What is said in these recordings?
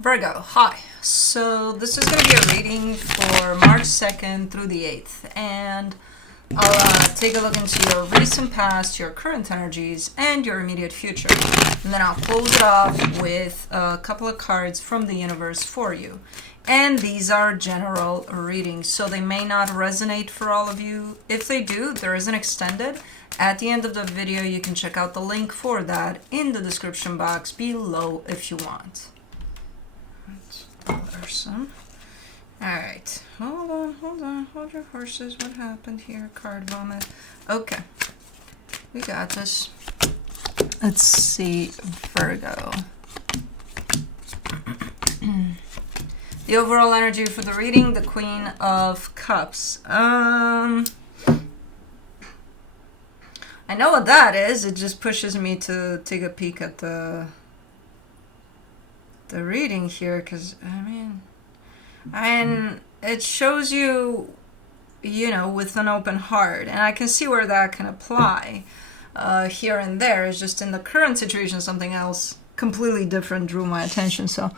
Virgo, hi. So this is going to be a reading for March 2nd through the 8th. And I'll take a look into your recent past, your current energies, and your immediate future. And then I'll close it off with a couple of cards from the universe for you. And these are general readings, so they may not resonate for all of you. If they do, there is an extended. At the end of the video, you can check out the link for that in the description box below if you want. Bothersome. Alright. Hold your horses. What happened here? Card vomit. Okay. We got this. Let's see. Virgo. The overall energy for the reading, the Queen of Cups. I know what that is. It just pushes me to take a peek at the reading here, because and it shows you, with an open heart, and I can see where that can apply here and there. It's just in the current situation, something else completely different drew my attention. So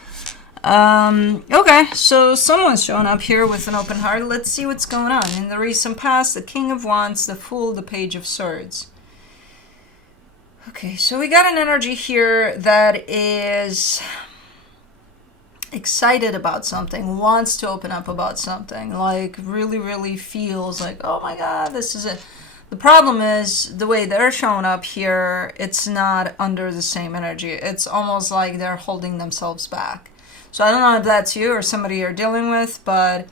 okay, so someone's showing up here with an open heart. Let's see what's going on. In the recent past, the King of Wands, the Fool, the Page of Swords. Okay, so we got an energy here that is excited about something, wants to open up about something, like really feels like, oh my god, this is it. The problem is the way they're showing up here, it's not under the same energy. It's almost like they're holding themselves back. So I don't know if that's you or somebody you're dealing with, but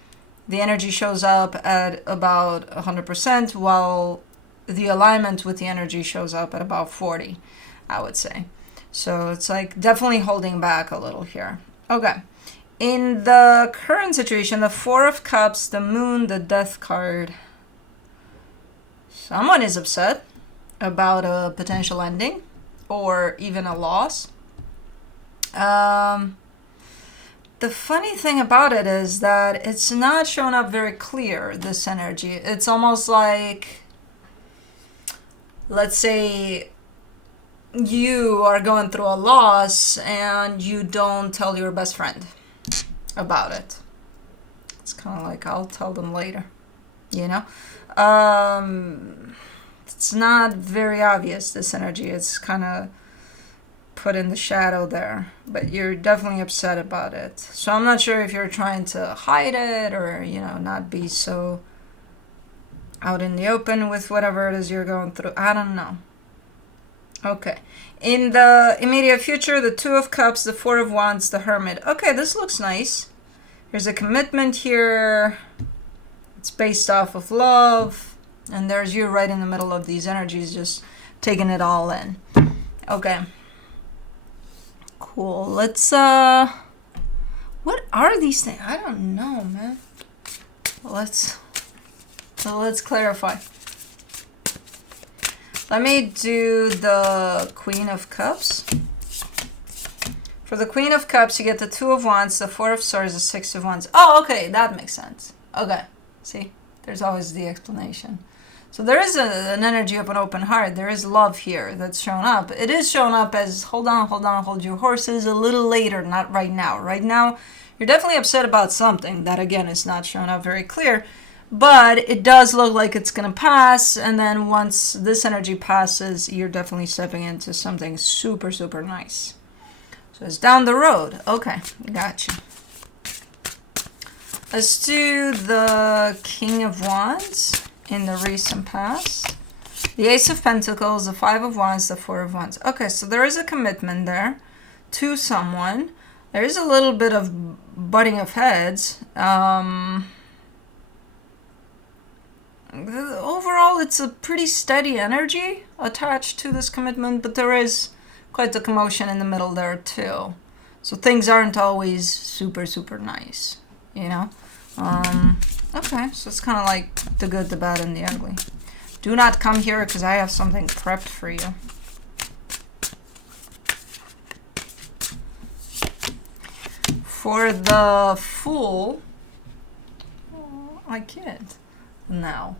the energy shows up at about 100%, while the alignment with the energy shows up at about 40, I would say. So it's like definitely holding back a little here. Okay. In the current situation, the Four of Cups, the Moon, the Death card. Someone is upset about a potential ending or even a loss. The funny thing about it is that it's not showing up very clear, this energy. It's almost like, let's say you are going through a loss and you don't tell your best friend about it. It's kind of like, I'll tell them later, it's not very obvious, this energy. It's kind of put in the shadow there, but you're definitely upset about it. So I'm not sure if you're trying to hide it or, not be so out in the open with whatever it is you're going through. I don't know. Okay. In the immediate future, the Two of Cups, the Four of Wands, the Hermit. Okay, this looks nice. There's a commitment here. It's based off of love. And there's you right in the middle of these energies, just taking it all in. Okay. Cool. Let's, what are these things? I don't know, man. Let's clarify. Let me do the Queen of Cups. For the Queen of Cups, you get the Two of Wands, the Four of Swords, the Six of Wands. Oh, okay, that makes sense. Okay, see, there's always the explanation. So there is an energy of an open heart. There is love here that's shown up. It is shown up as, hold on, hold your horses, a little later, not right now. Right now, you're definitely upset about something. That, again, is not shown up very clear. But it does look like it's going to pass, and then once this energy passes, you're definitely stepping into something super nice. So it's down the road. Okay, gotcha. Let's do the King of Wands in the recent past. The Ace of Pentacles, the Five of Wands, the Four of Wands. Okay, so there is a commitment there to someone. There is a little bit of butting of heads. Overall, it's a pretty steady energy attached to this commitment, but there is quite the commotion in the middle there too. So things aren't always super nice, Okay, so it's kind of like the good, the bad, and the ugly. Do not come here because I have something prepped for you. For the Fool, I can't now.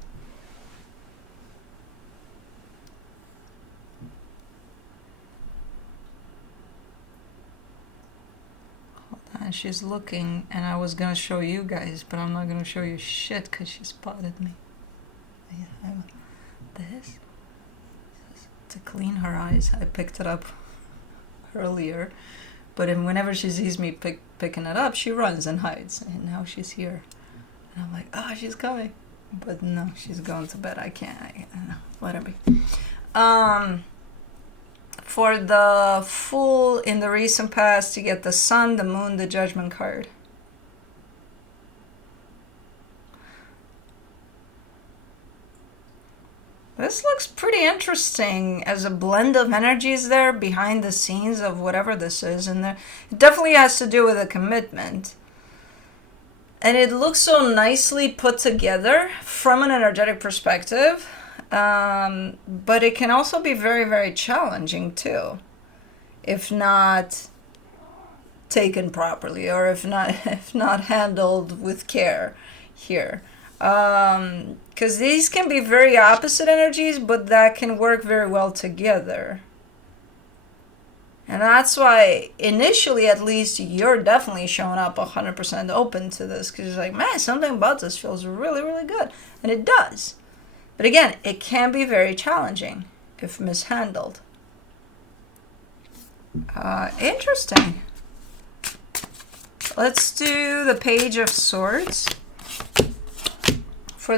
and she's looking, and I was gonna show you guys, but I'm not gonna show you shit because she spotted me. Yeah, this to clean her eyes. I picked it up earlier, but whenever she sees me picking it up, she runs and hides, and now she's here, and I'm like, oh, she's coming, but no, she's going to bed. I can't. No, let her be. For the Fool in the recent past, you get the Sun, the Moon, the Judgment card. This looks pretty interesting as a blend of energies there behind the scenes of whatever this is. And there, it definitely has to do with a commitment. And it looks so nicely put together from an energetic perspective. But it can also be very, very challenging too, if not taken properly, or if not handled with care here. Because these can be very opposite energies, but that can work very well together. And that's why initially, at least, you're definitely showing up 100% open to this, because you're like, man, something about this feels really, really good. And it does. But again, it can be very challenging if mishandled. Interesting. Let's do the Page of Swords. For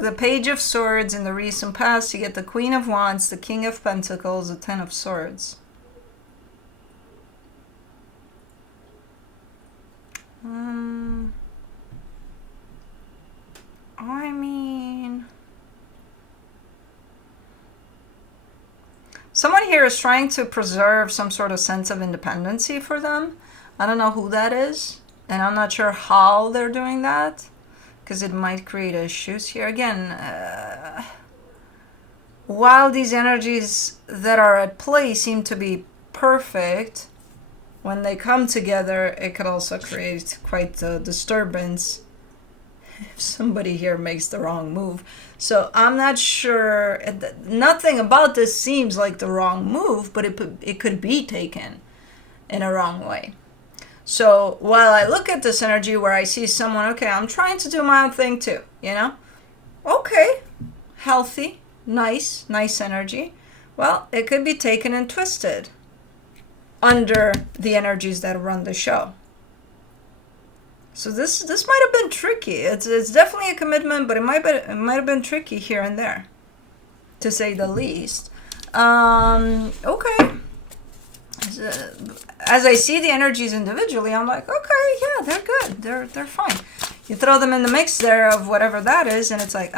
the Page of Swords in the recent past, you get the Queen of Wands, the King of Pentacles, the Ten of Swords. I mean, someone here is trying to preserve some sort of sense of independency for them. I don't know who that is, and I'm not sure how they're doing that, because it might create issues here. Again, while these energies that are at play seem to be perfect, when they come together, it could also create quite a disturbance if somebody here makes the wrong move. So I'm not sure, nothing about this seems like the wrong move, but it could be taken in a wrong way. So while I look at this energy where I see someone, okay, I'm trying to do my own thing too, you know? Okay, healthy, nice energy. Well, it could be taken and twisted under the energies that run the show. So this might have been tricky. It's definitely a commitment, but it might have been tricky here and there, to say the least. Okay. As I see the energies individually, I'm like, okay, yeah, they're good. They're fine. You throw them in the mix there of whatever that is, and it's like,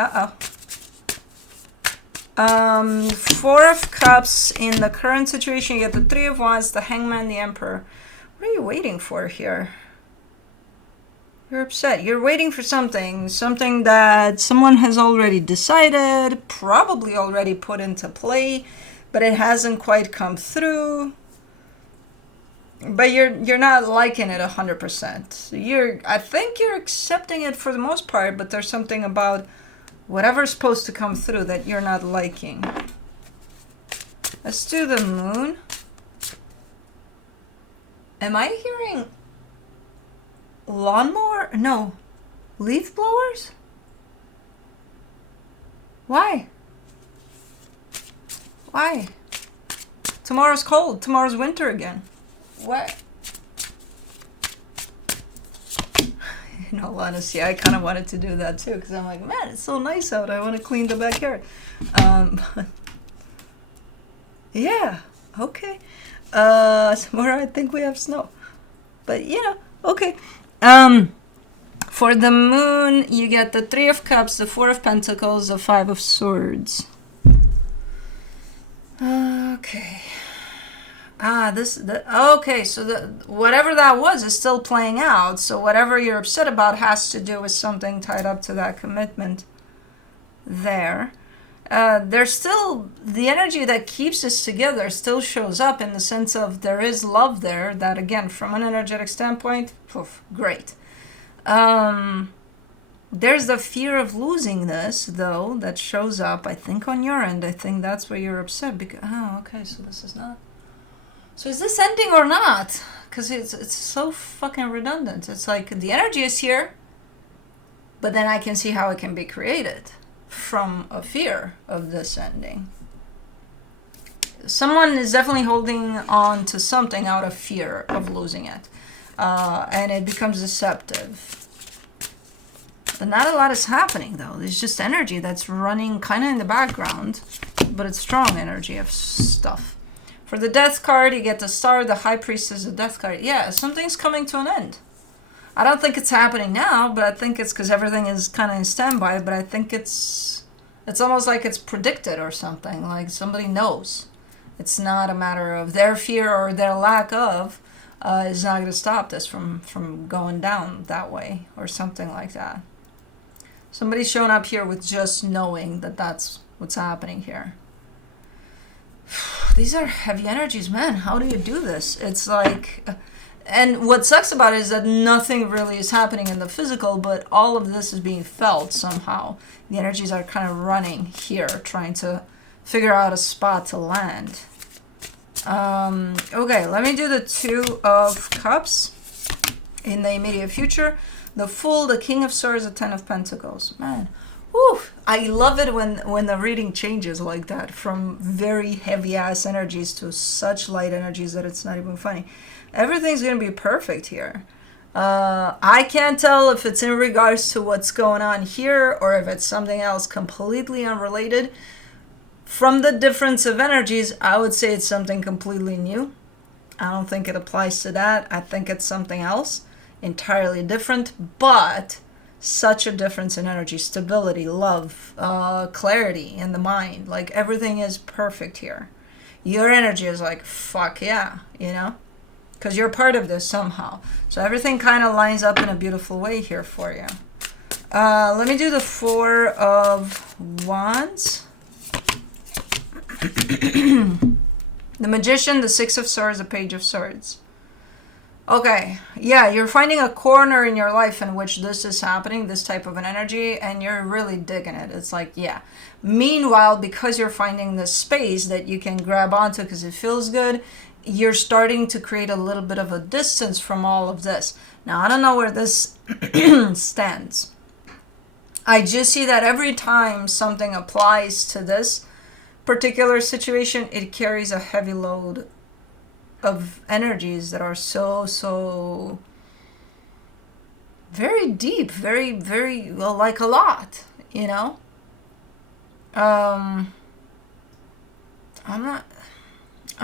Four of Cups in the current situation. You get the Three of Wands, the Hangman, the Emperor. What are you waiting for here? You're upset. You're waiting for something that someone has already decided, probably already put into play, but it hasn't quite come through. But you're not liking it 100%. I think you're accepting it for the most part, but there's something about whatever's supposed to come through that you're not liking. Let's do the Moon. Am I hearing lawnmower? No. Leaf blowers? Why? Why? Tomorrow's cold. Tomorrow's winter again. What? In all honesty, I kind of wanted to do that too, because I'm like, man, it's so nice out. I want to clean the backyard. Yeah, okay. Tomorrow I think we have snow. But, you know, okay. For the Moon, you get the Three of Cups, the Four of Pentacles, the Five of Swords. Okay. Okay, so whatever that was is still playing out. So whatever you're upset about has to do with something tied up to that commitment there. There's still, the energy that keeps us together still shows up in the sense of there is love there that, again, from an energetic standpoint, poof, great. There's the fear of losing this, though, that shows up, I think, on your end. I think that's where you're upset. Because, okay, so this is not So is this ending or not? Because it's so fucking redundant. It's like the energy is here, but then I can see how it can be created from a fear of this ending. Someone is definitely holding on to something out of fear of losing it. And it becomes deceptive. But not a lot is happening, though. There's just energy that's running kind of in the background, but it's strong energy of stuff. For the Death card, you get the Star, the High Priestess, the Death card. Yeah, something's coming to an end. I don't think it's happening now, but I think it's because everything is kind of in standby, but I think it's almost like it's predicted or something, like somebody knows. It's not a matter of their fear or their lack of is not going to stop this from going down that way or something like that. Somebody's showing up here with just knowing that that's what's happening here. These are heavy energies, man. How do you do this? It's like... And what sucks about it is that nothing really is happening in the physical, but all of this is being felt somehow. The energies are kind of running here, trying to figure out a spot to land. Okay, let me do the Two of Cups in the immediate future. The Fool, the King of Swords, the Ten of Pentacles. Man, whew, I love it when the reading changes like that, from very heavy-ass energies to such light energies that it's not even funny. Everything's going to be perfect here. I can't tell if it's in regards to what's going on here or if it's something else completely unrelated. From the difference of energies, I would say it's something completely new. I don't think it applies to that. I think it's something else, entirely different, but such a difference in energy, stability, love, clarity in the mind. Like, everything is perfect here. Your energy is like, fuck yeah, you know? Because you're part of this somehow. So everything kind of lines up in a beautiful way here for you. Let me do the Four of Wands. The Magician, the Six of Swords, the Page of Swords. Okay, yeah, you're finding a corner in your life in which this is happening, this type of an energy, and you're really digging it. It's like, yeah. Meanwhile, because you're finding this space that you can grab onto because it feels good, you're starting to create a little bit of a distance from all of this. Now, I don't know where this stands. I just see that every time something applies to this particular situation, it carries a heavy load of energies that are so very deep, very, well, like a lot, you know? I'm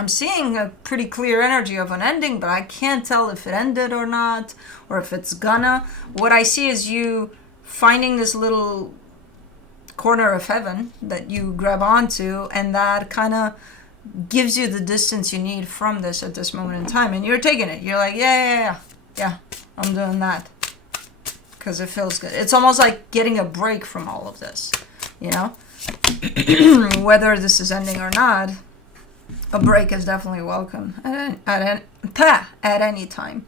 seeing a pretty clear energy of an ending, but I can't tell if it ended or not, or if it's gonna. What I see is you finding this little corner of heaven that you grab onto, and that kind of gives you the distance you need from this at this moment in time, and you're taking it. You're like, yeah, I'm doing that because it feels good. It's almost like getting a break from all of this, you know? Whether this is ending or not, a break is definitely welcome at any time.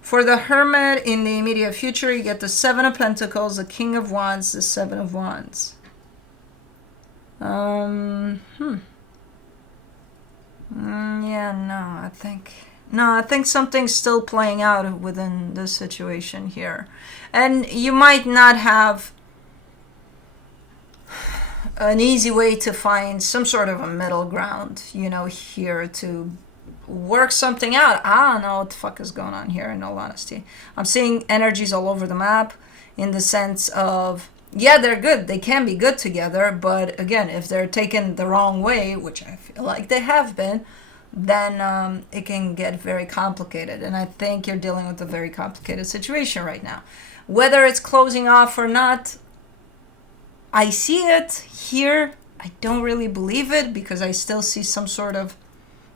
For the Hermit, in the immediate future, you get the Seven of Pentacles, the King of Wands, the Seven of Wands. Yeah, no, I think something's still playing out within this situation here. And you might not have an easy way to find some sort of a middle ground, you know, here to work something out. I don't know what the fuck is going on here, in all honesty. I'm seeing energies all over the map in the sense of, yeah, they're good. They can be good together. But again, if they're taken the wrong way, which I feel like they have been, then it can get very complicated. And I think you're dealing with a very complicated situation right now. Whether it's closing off or not, I see it here. I don't really believe it because I still see some sort of,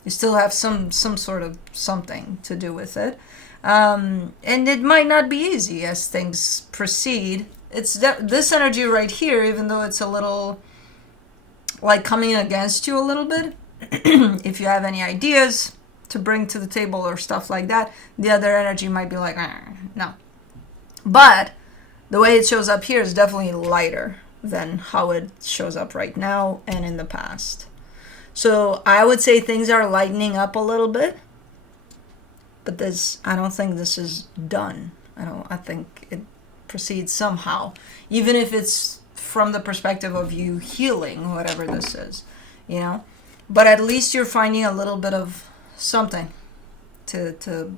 you still have some sort of something to do with it. And it might not be easy as things proceed. It's this energy right here, even though it's a little like coming against you a little bit. If you have any ideas to bring to the table or stuff like that, the other energy might be like, no. But the way it shows up here is definitely lighter than how it shows up right now and in the past. So I would say things are lightening up a little bit. But this, I don't think this is done. I think it proceeds somehow, even if it's from the perspective of you healing whatever this is, you know. But at least you're finding a little bit of something to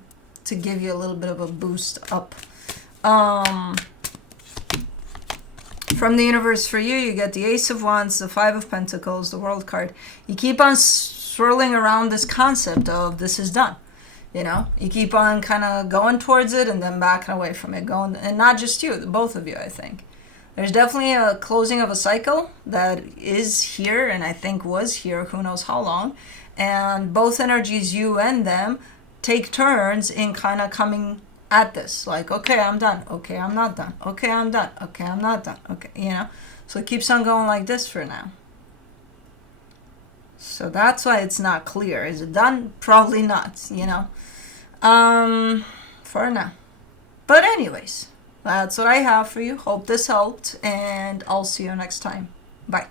give you a little bit of a boost up. From the universe for you, you get the Ace of Wands, the Five of Pentacles, the World card. You keep on swirling around this concept of this is done. You know, you keep on kind of going towards it and then backing away from it. Going, and not just you, both of you, I think. There's definitely a closing of a cycle that is here and I think was here, who knows how long. And both energies, you and them, take turns in kind of coming at this. Like, okay, I'm done. Okay, I'm not done. Okay, I'm done. Okay, I'm not done. Okay, you know. So it keeps on going like this for now. So that's why it's not clear. Is it done? Probably not, you know. For now. But anyways, that's what I have for you. Hope this helped, and I'll see you next time. Bye.